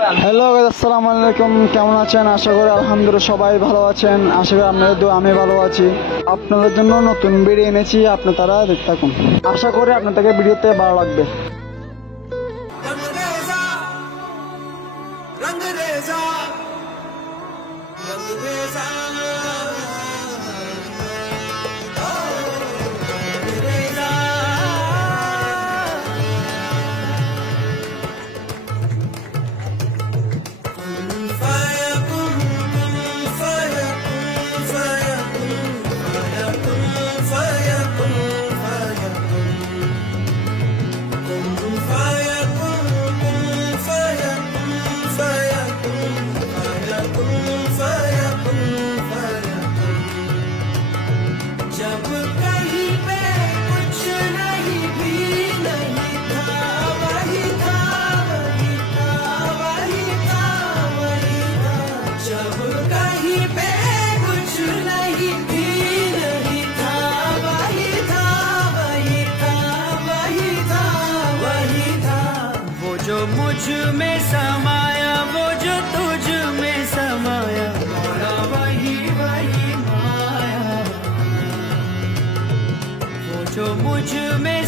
Hello আসসালামু আলাইকুম, কেমন আছেন? আশা করি আলহামদুলিল্লাহ সবাই ভালো আছেন। আশা করি আপনাদের দোয়া আমি ভালো আছি। আপনাদের জন্য নতুন ভিডিও এনেছি, আপনারা দেখতে থাকুন। আশা করি আপনাদের ভিডিওতে ভালো লাগবে। जब कहीं पे कुछ नहीं भी नहीं था, वही था वही था वही था वही था। जब कहीं पे कुछ नहीं भी नहीं था, वही था वही था वही था वही था। वो जो मुझ में समाया, वो जो तुझ में समाया, मौला वही वही माया। जो मुझ में